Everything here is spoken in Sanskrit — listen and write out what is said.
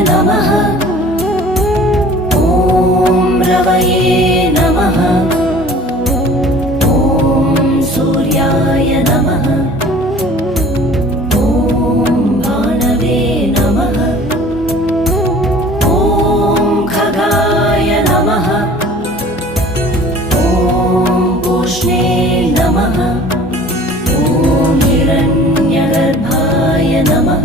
नमः। ॐ रवये नमः। ॐ सूर्याय नमः। ॐ भानवे नमः। ॐ खगाय नमः। ॐ पूष्णे नमः। ॐ हिरण्यगर्भाय नमः।